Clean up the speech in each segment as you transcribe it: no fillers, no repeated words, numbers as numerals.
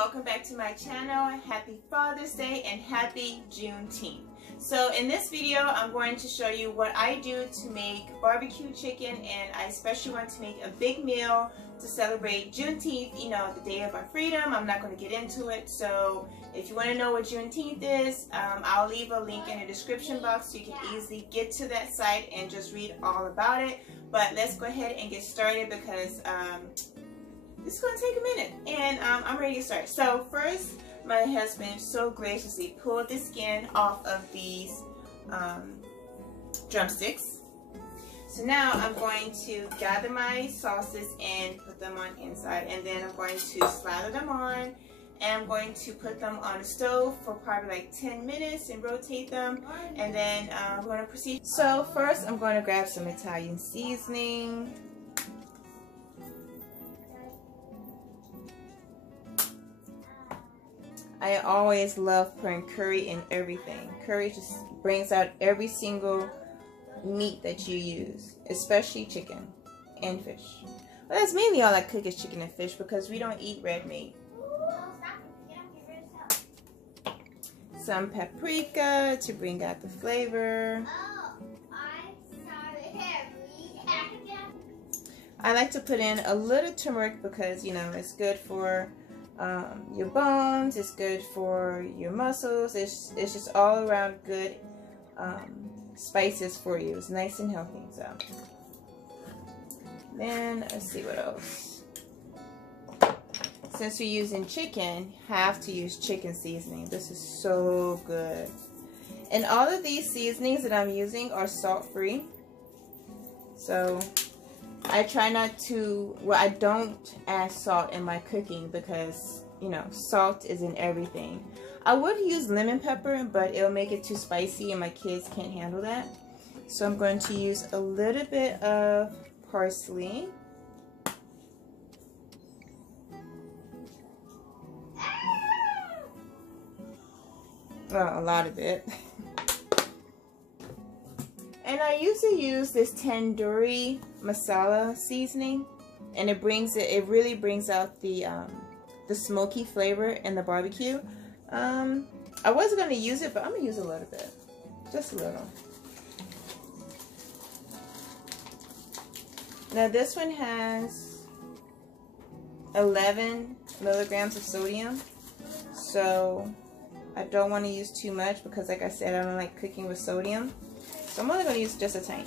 welcome back to my channel. Happy Father's Day and happy Juneteenth. So in this video I'm going to show you what I do to make barbecue chicken, and I especially want to make a big meal to celebrate Juneteenth, you know, the day of our freedom. I'm not going to get into it, so if you want to know what Juneteenth is, I'll leave a link in the description box so you can easily get to that site and just read all about it. But let's go ahead and get started because this is going to take a minute, and I'm ready to start. So first, my husband so graciously pulled the skin off of these drumsticks. So now I'm going to gather my sauces and put them on inside, and then I'm going to slather them on, and I'm going to put them on the stove for probably like 10 minutes and rotate them, and then I'm going to proceed. So first I'm going to grab some Italian seasoning. I always love putting curry in everything. Curry just brings out every single meat that you use, especially chicken and fish. Well, that's mainly all I cook is chicken and fish because we don't eat red meat. Some paprika to bring out the flavor. I like to put in a little turmeric because, you know, it's good for your bones, it's good for your muscles, it's just all around good spices for you. It's nice and healthy. So then let's see what else. Since we're using chicken, you have to use chicken seasoning. This is so good. And all of these seasonings that I'm using are salt free, so I try not to, well, I don't add salt in my cooking because, you know, salt is in everything. I would use lemon pepper, but it'll make it too spicy and my kids can't handle that. So I'm going to use a little bit of parsley. Well, a lot of it. And I usually use this tandoori masala seasoning, and it really brings out the smoky flavor in the barbecue. I wasn't going to use it, but I'm going to use a little bit, just a little. Now this one has 11 milligrams of sodium, so I don't want to use too much because, like I said, I don't like cooking with sodium. So I'm only going to use just a tiny.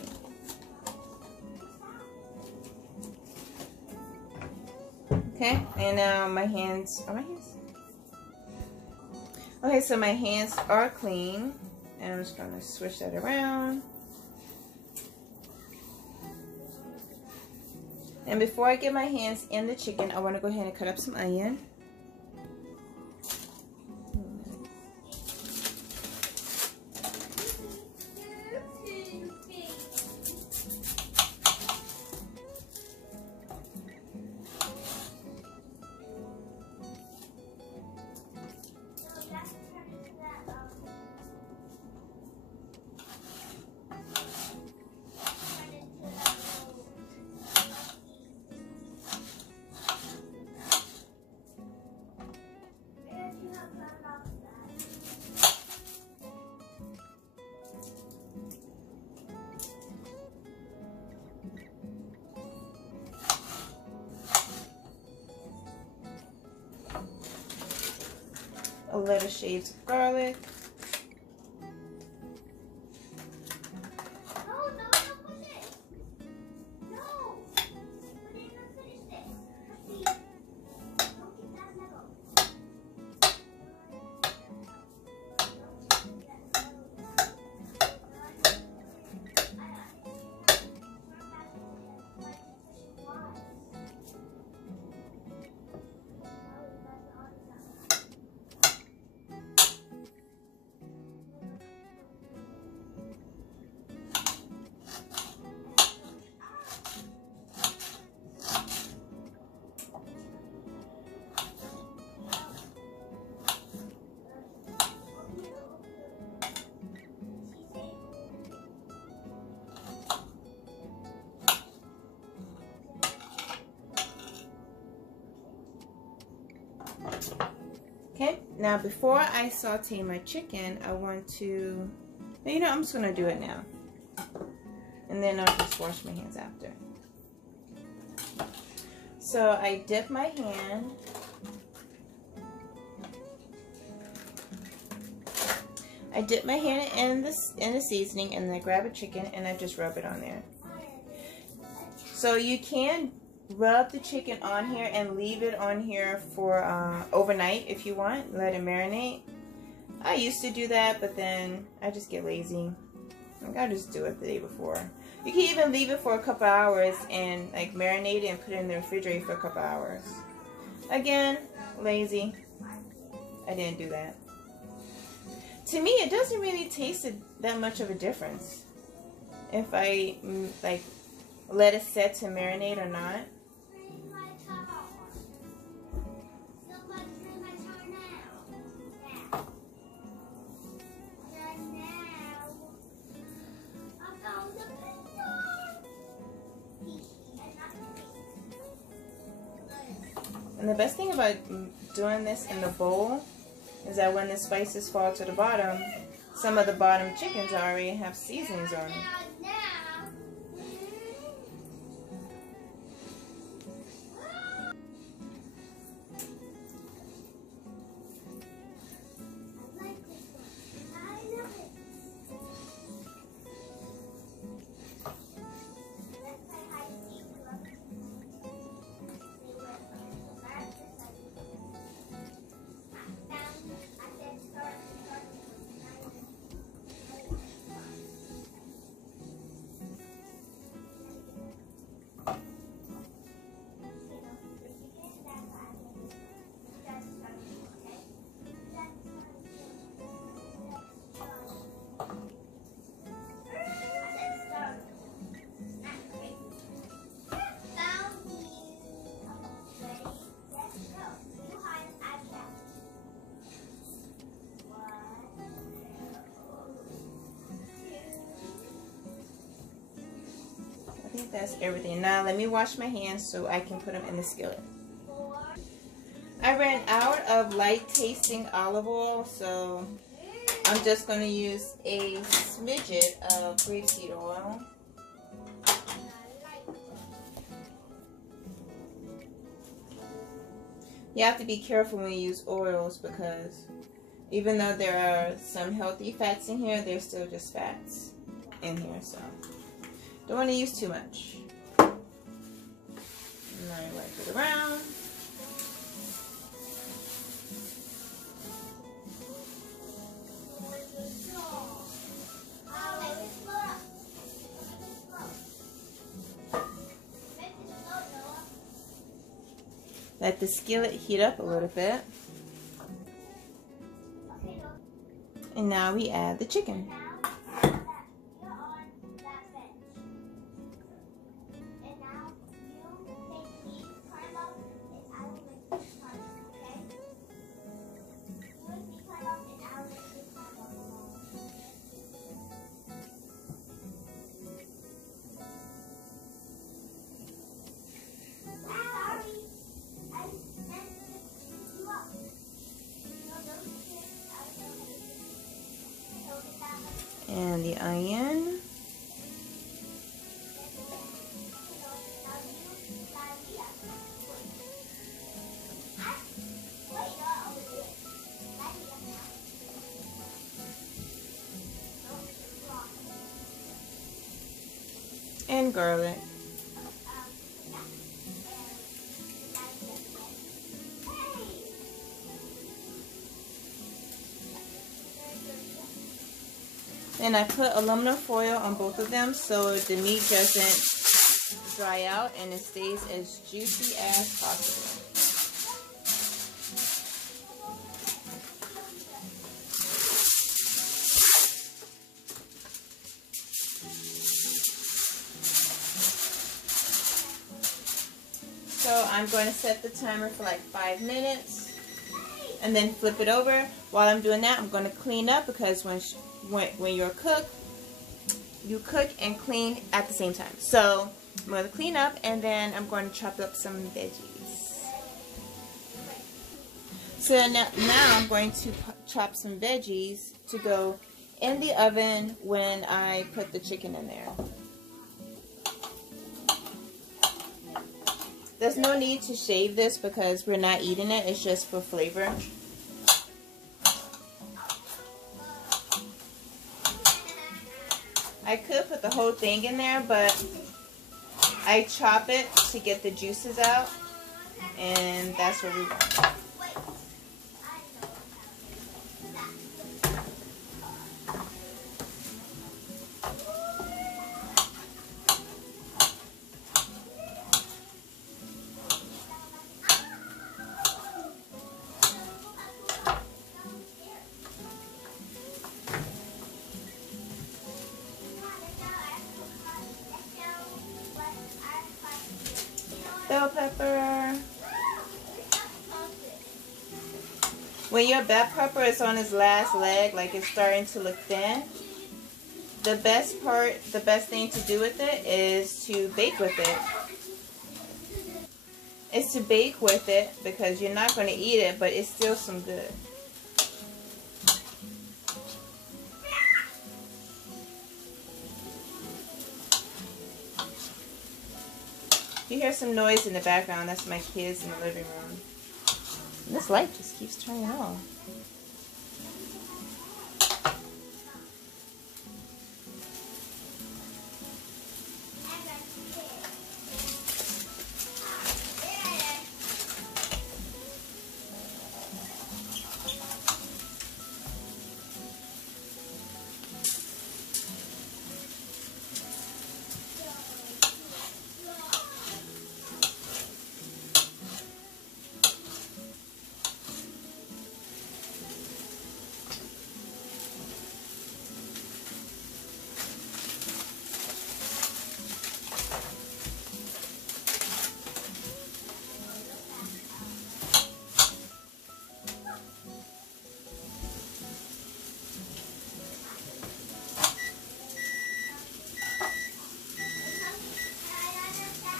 Okay, and now my hands, okay, so my hands are clean, and I'm just going to switch that around. And before I get my hands in the chicken, I want to go ahead and cut up some onion. A little shaved of garlic. Now before I saute my chicken, I want to, you know, I'm just going to do it now. And then I'll just wash my hands after. So I dip my hand. I dip my hand in the seasoning, and then I grab a chicken and I just rub it on there. So you can rub the chicken on here and leave it on here for overnight if you want. Let it marinate. I used to do that, but then I just get lazy. Like, I'll just do it the day before. You can even leave it for a couple hours and like marinate it and put it in the refrigerator for a couple hours. Again, lazy. I didn't do that. To me, it doesn't really taste that much of a difference if I like let it set to marinate or not. And the best thing about doing this in the bowl is that when the spices fall to the bottom, some of the bottom chickens already have seasonings on them. I think that's everything. Now let me wash my hands so I can put them in the skillet. I ran out of light tasting olive oil, so I'm just going to use a smidget of grapeseed oil. You have to be careful when you use oils because even though there are some healthy fats in here, there's still just fats in here, so don't want to use too much. And I wipe it around. Let the skillet heat up a little bit. And now we add the chicken. And the onion. And garlic. And I put aluminum foil on both of them so the meat doesn't dry out and it stays as juicy as possible. So I'm going to set the timer for like 5 minutes and then flip it over. While I'm doing that, I'm going to clean up because when you're a cook, you cook and clean at the same time. So I'm going to clean up and then I'm going to chop up some veggies. So now I'm going to chop some veggies to go in the oven when I put the chicken in there. There's no need to shave this because we're not eating it. It's just for flavor. I could put the whole thing in there, but I chop it to get the juices out, and that's what we want. Bell pepper. When your bell pepper is on its last leg, like it's starting to look thin, the best thing to do with it is to bake with it. It's to bake with it because you're not going to eat it, but it's still some good. You hear some noise in the background, that's my kids in the living room. And this light just keeps turning on.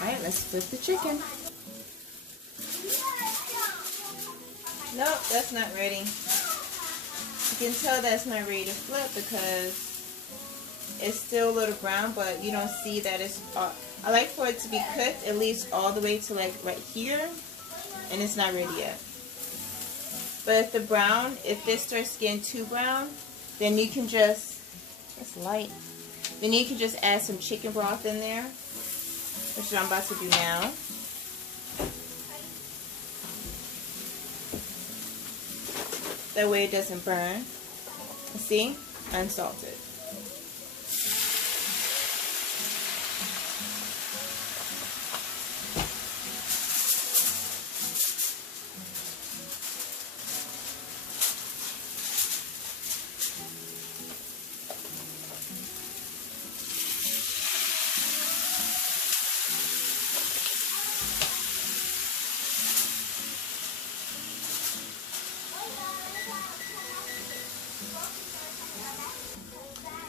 Alright, let's flip the chicken. Nope, that's not ready. You can tell that's not ready to flip because it's still a little brown, but you don't see that it's... I like for it to be cooked at least all the way to like right here, and it's not ready yet. But if this starts getting too brown, then you can just... It's light. Then you can just add some chicken broth in there, which I'm about to do now. That way it doesn't burn. See? Unsalted.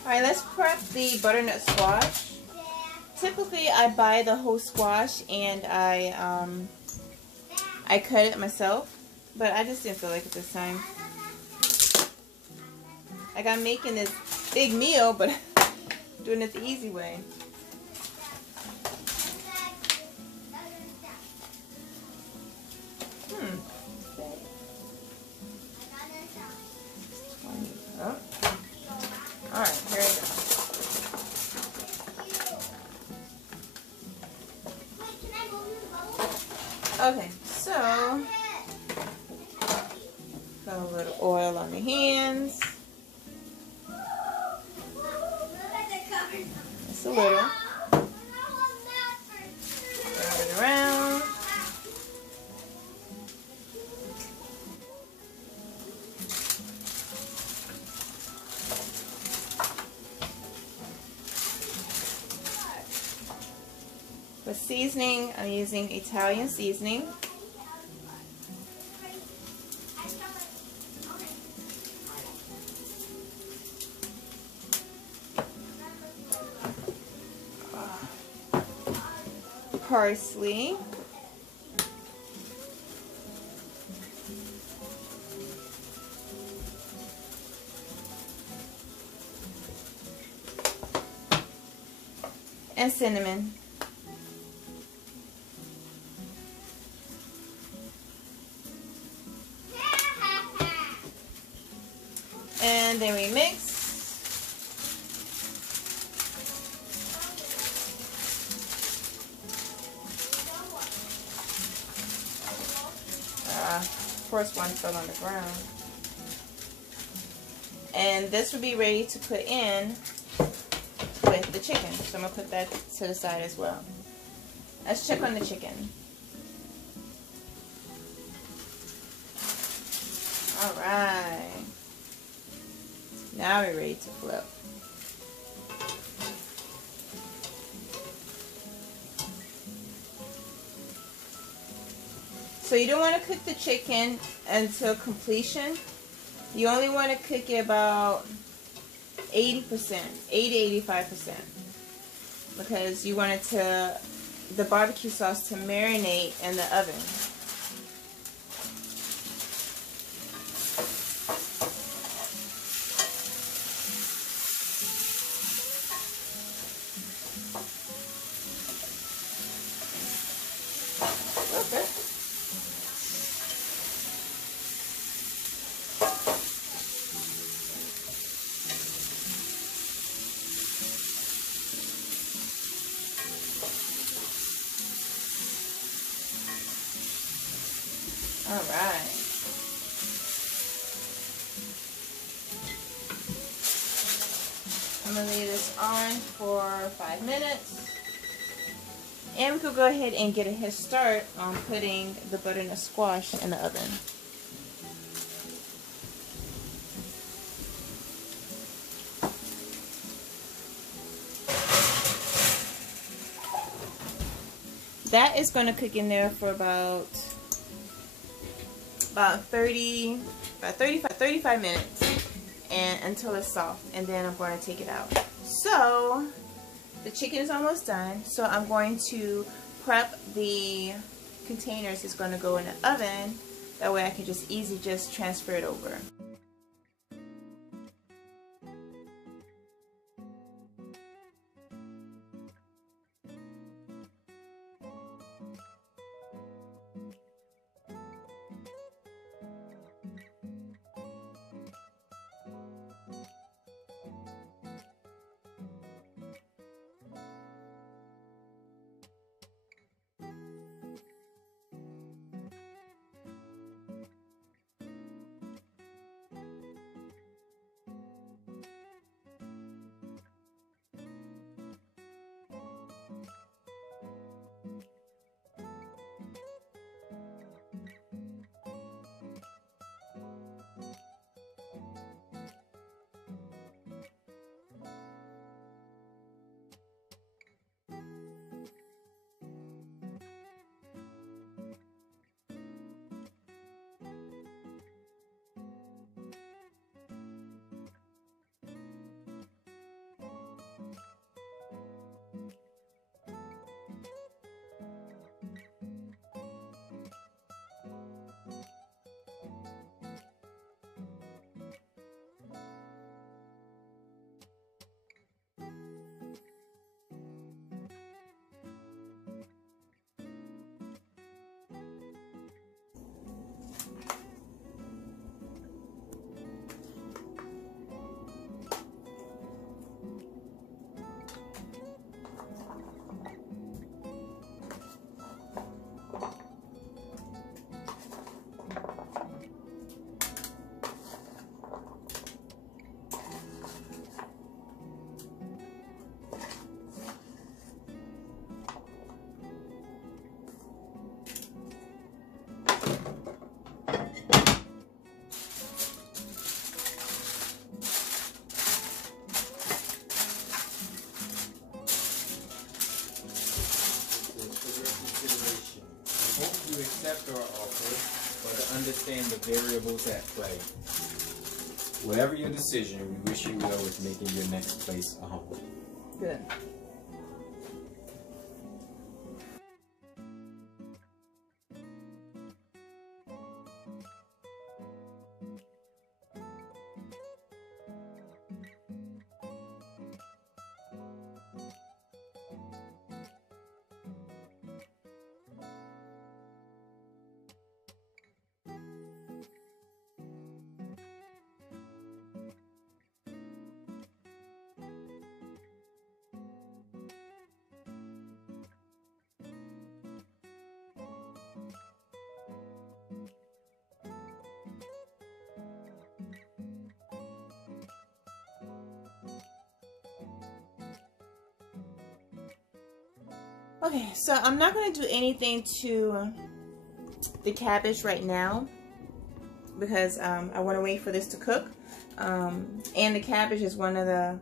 Alright, let's prep the butternut squash. Typically I buy the whole squash and I cut it myself, but I just didn't feel like it this time. Like I'm making this big meal, but doing it the easy way. Oh. Alright, here we go. Okay, so got a little oil on the hands. Just a little. Wrap it around. For seasoning, I'm using Italian seasoning. Parsley. and cinnamon. And then we mix. Of course, one fell on the ground. And this will be ready to put in with the chicken. So I'm going to put that to the side as well. Let's check on the chicken. Alright. Now we're ready to flip. So you don't want to cook the chicken until completion. You only want to cook it about 80%, 80-85%, because you want it to, the barbecue sauce to marinate in the oven. Okay. All right. I'm going to leave this on for 5 minutes. And we could go ahead and get a head start on putting the butternut squash in the oven. That is going to cook in there for about 35 minutes, and until it's soft, and then I'm going to take it out. So the chicken is almost done, so I'm going to prep the containers. It's going to go in the oven, that way I can just easily just transfer it over. Accept our offer, but to understand the variables at play. Whatever your decision, we wish you well with making your next place a home. Good. Okay, so I'm not going to do anything to the cabbage right now because I want to wait for this to cook. And the cabbage is one of the,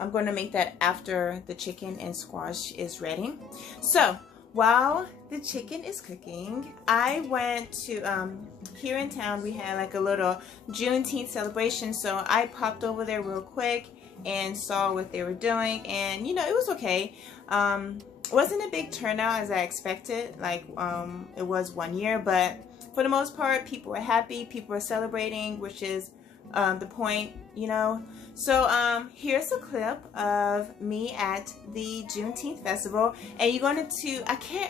I'm going to make that after the chicken and squash is ready. So while the chicken is cooking, I went to, here in town we had like a little Juneteenth celebration, so I popped over there real quick and saw what they were doing, and you know, it was okay. It wasn't a big turnout as I expected, like it was one year, but for the most part people were happy, people were celebrating, which is the point, you know. So here's a clip of me at the Juneteenth festival, and you're going to,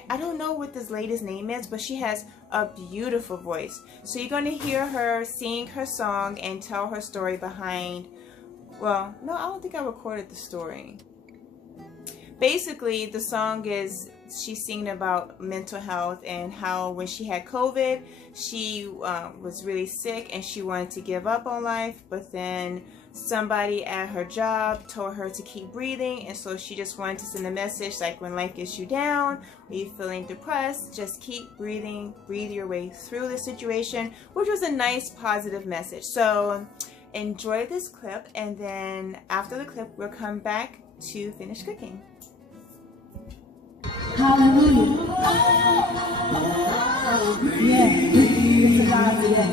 I don't know what this lady's name is, but she has a beautiful voice. So you're going to hear her sing her song and tell her story behind, well, no, I don't think I recorded the story. Basically, the song is, she's singing about mental health and how when she had COVID, she was really sick and she wanted to give up on life, but then somebody at her job told her to keep breathing, and so she just wanted to send a message like, when life gets you down, when you're feeling depressed, just keep breathing, breathe your way through the situation, which was a nice positive message. So enjoy this clip, and then after the clip we'll come back to finish cooking. Hallelujah. Yeah, it's alive today.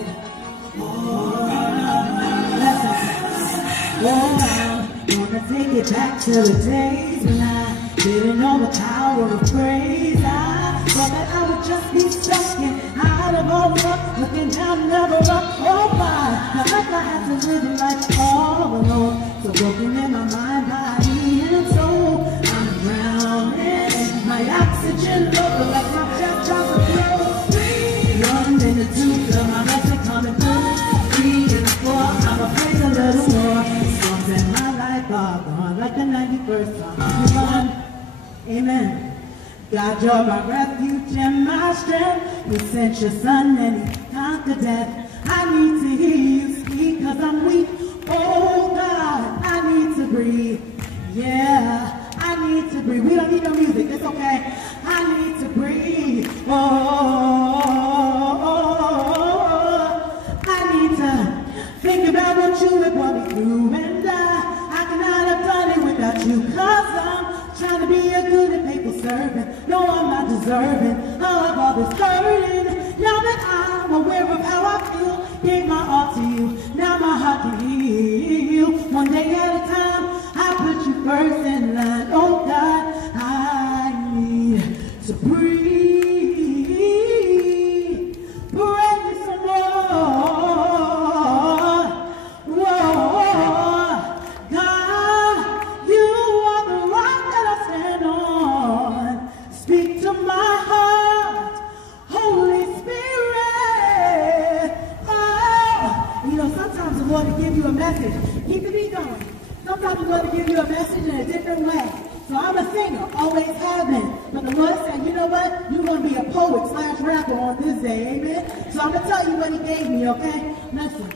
Wanna take it back to the days when I didn't know the power of praise. I thought that I would just be stuck in out of all the luck, looking down, never up. Oh my, now like I had to live in life all alone, so broken in my mind, body, and soul. I'm drowning, my oxygen low, like my chest trying to flow. 1 minute, 2, till my legs are coming through. 3 and 4, I'm afraid a little more. Songs in my life are gone, like the 91st song. Amen. God, you're my refuge and my strength. You sent your son and he conquered death. I need to hear you speak, cause I'm weak. Oh God, I need to breathe. Yeah, I need to breathe. We don't need no music, it's okay. I need to breathe. I need to think about what you have brought me through, and I cannot have done it without you, cause I'm trying to be a good and faithful servant. No, I'm not deserving of all this burden. Now that I'm aware of how I feel, gave my all to you. Now my heart can heal. One day at a time, I put you first in line. Oh God, I need to breathe. Breathe some more. To give you a message. Keep the beat going. Sometimes we want to give you a message in a different way. So I'm a singer, always have been. But the Lord said, you know what? You're going to be a poet / rapper on this day, amen? So I'm going to tell you what he gave me, okay? Listen.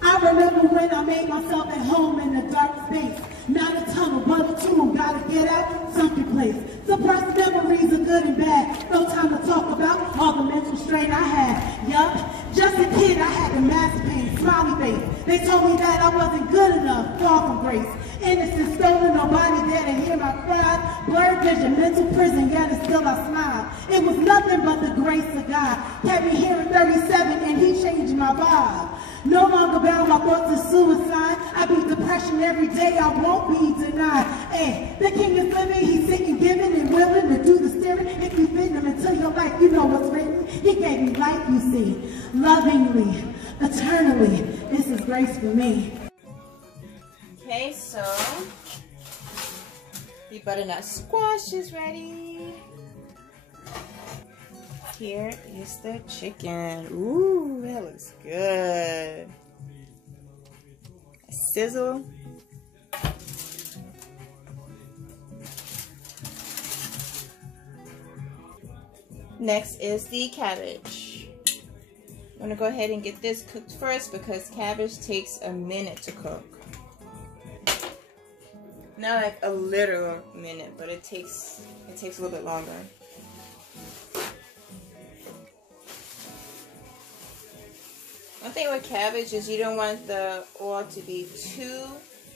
I remember when I made myself at home in a dark space. Not a tunnel, but a tomb. Gotta get out, sunken place. Suppressed memories of good and bad. No time to talk about all the mental strain I had. Yup, just a kid, I had the mask pain, smiley face. They told me that I wasn't good enough, far from grace. Innocence stolen, nobody there to hear my cries. Blurred vision, mental prison, yet still I smile. It was nothing but the grace of God. Kept me here at 37 and he changed my vibe. No longer bound my thoughts of suicide. I beat depression every day, I won't be denied. Hey, the king is living, he's sitting, giving and willing to do the steering. If you fit him into your life, you know what's written. He gave me life, you see, lovingly, eternally. This is grace for me. Okay, so the butternut squash is ready. Here is the chicken. Ooh, that looks good. Sizzle. Next is the cabbage. I'm gonna go ahead and get this cooked first because cabbage takes a minute to cook. Not like a literal minute, but it takes a little bit longer. One thing with cabbage is you don't want the oil to be too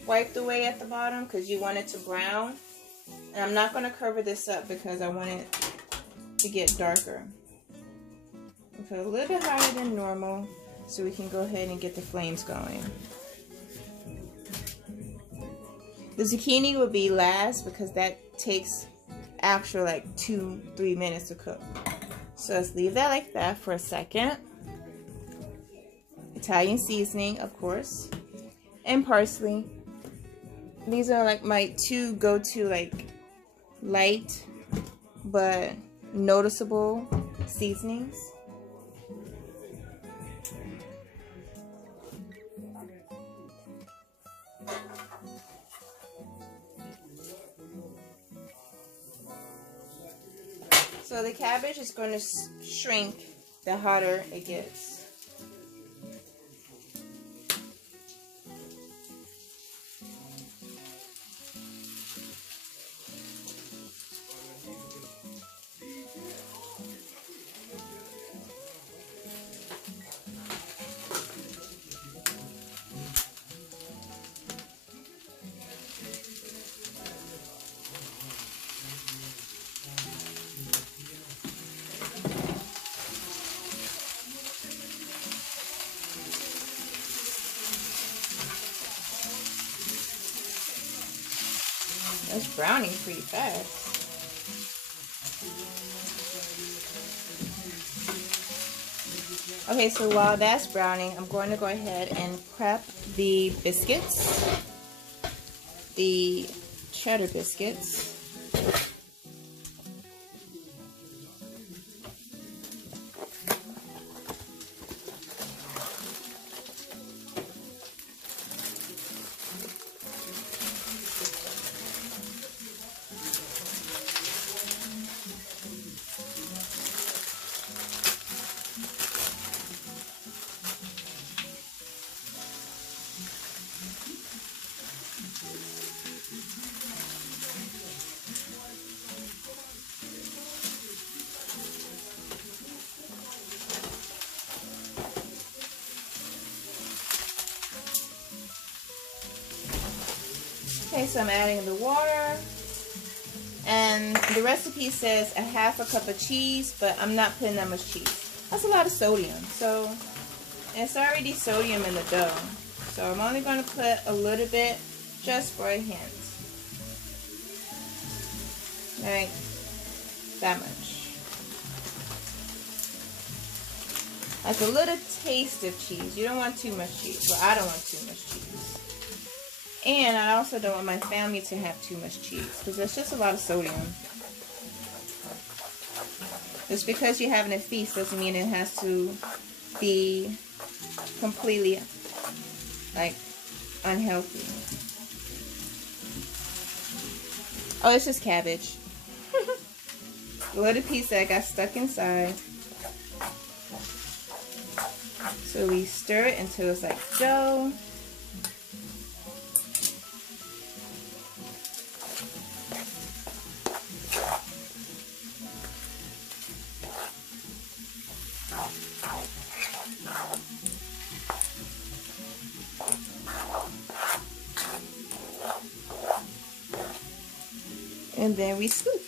wiped away at the bottom because you want it to brown. And I'm not going to cover this up because I want it to get darker. We'll put a little bit higher than normal so we can go ahead and get the flames going. The zucchini will be last because that takes actual like 2-3 minutes to cook. So let's leave that like that for a second. Italian seasoning, of course, and parsley. These are like my two go-to like light but noticeable seasonings. So the cabbage is going to shrink the hotter it gets. It's browning pretty fast. Okay, so while that's browning, I'm going to go ahead and prep the biscuits, the cheddar biscuits. Okay, so I'm adding the water, and the recipe says a half a cup of cheese, but I'm not putting that much cheese. That's a lot of sodium, so it's already sodium in the dough. So I'm only going to put a little bit just for a hint. Like that much. Like a little taste of cheese. You don't want too much cheese. Well, I don't want too much cheese. And I also don't want my family to have too much cheese because that's just a lot of sodium. Just because you're having a feast doesn't mean it has to be completely like unhealthy. Oh, it's just cabbage. A little piece that got stuck inside. So we stir it until it's like dough. And then we scoop.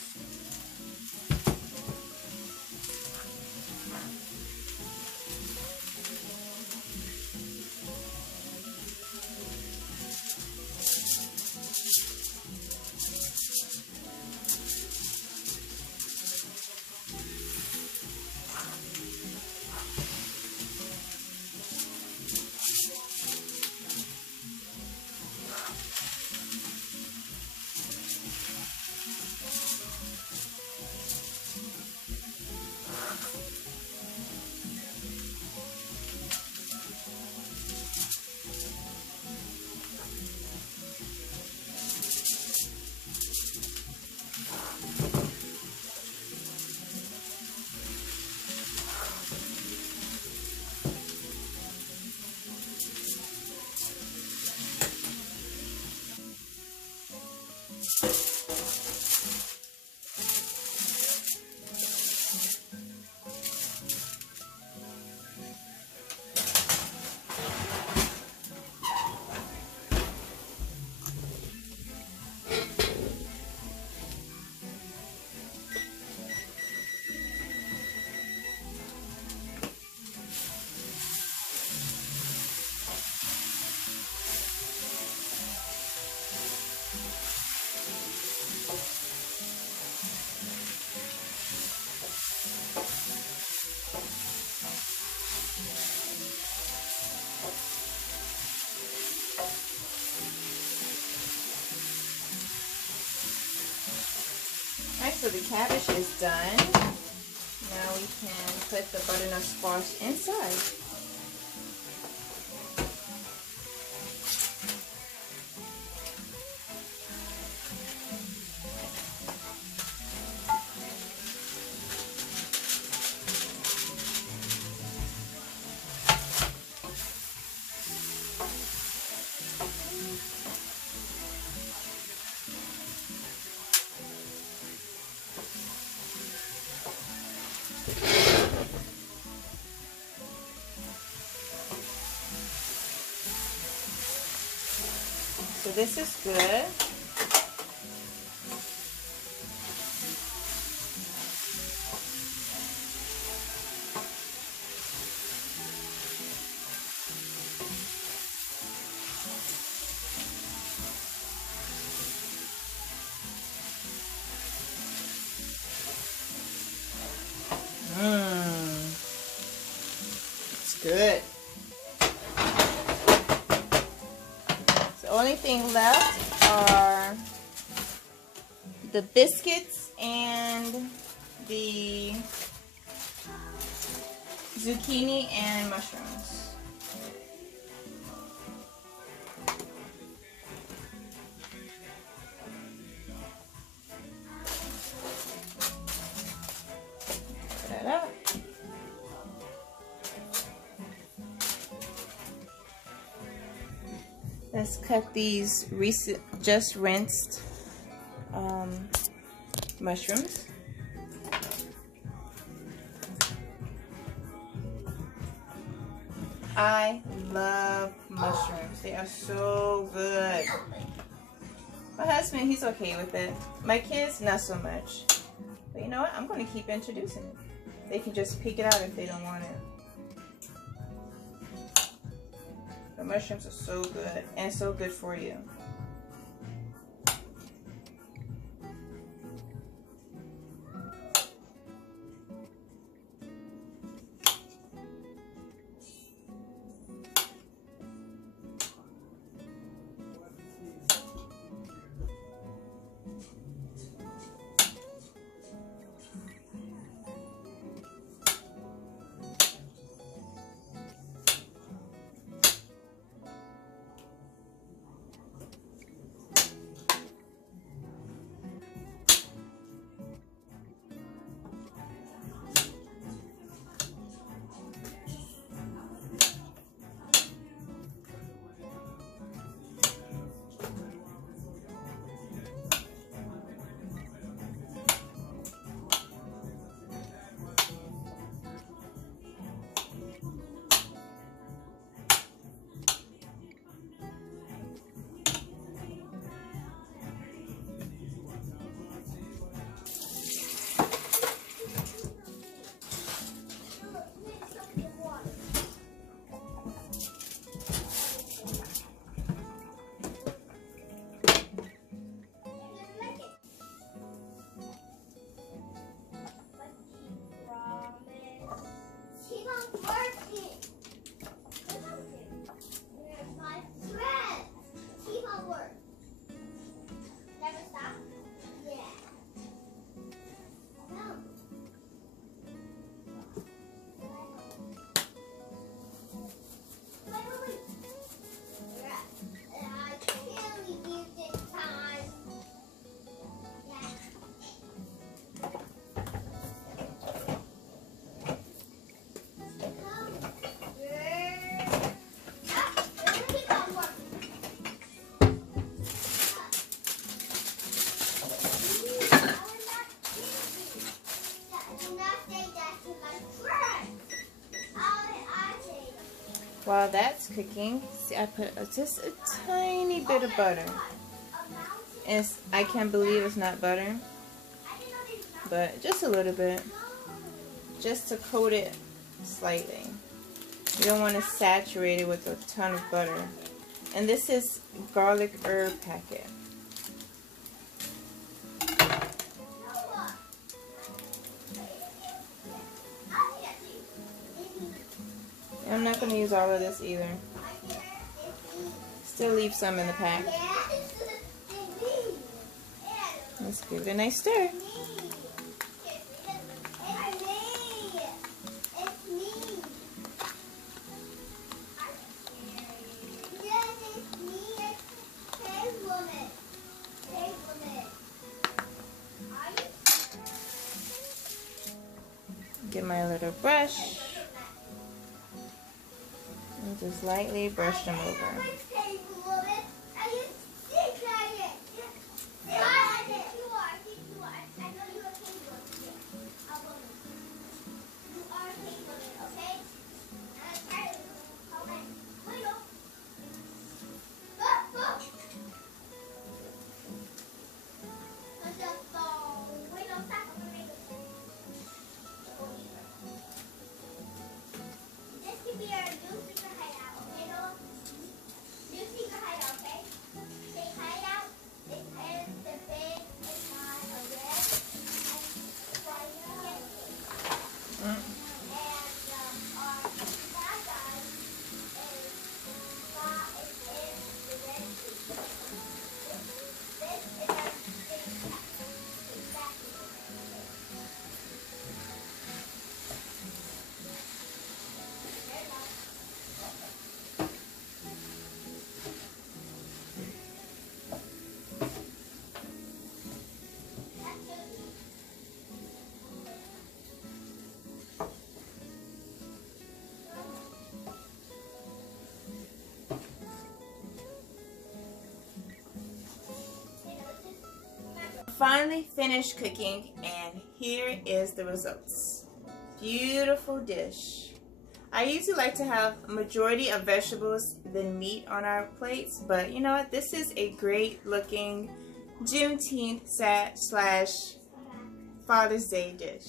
so the cabbage is done. Now we can put the butternut squash inside. So this is good. It's good. The only thing left are the biscuits and the zucchini and mushrooms. Put that up. Let's cut these just rinsed mushrooms. I love mushrooms. They are so good. My husband, he's okay with it. My kids, not so much. But you know what? I'm going to keep introducing it. They can just pick it out if they don't want it. The mushrooms are so good and so good for you. While that's cooking, see, I put just a tiny bit of butter. And I can't believe it's not butter, but just a little bit, just to coat it slightly. You don't want to saturate it with a ton of butter. And this is garlic herb packet. I'm not going to use all of this either. Still leave some in the pack. Let's Give it a nice stir. Get my little brush and just lightly brush them over. Finally finished cooking, and here is the results. Beautiful dish. I usually like to have a majority of vegetables than meat on our plates, but you know what? This is a great looking Juneteenth / Father's Day dish.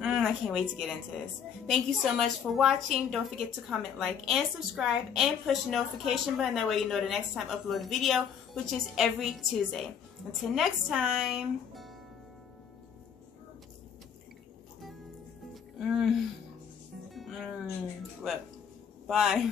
I can't wait to get into this. Thank you so much for watching. Don't forget to comment, like, and subscribe, and push the notification button. That way you know the next time I upload a video, which is every Tuesday. Until next time. Well, bye.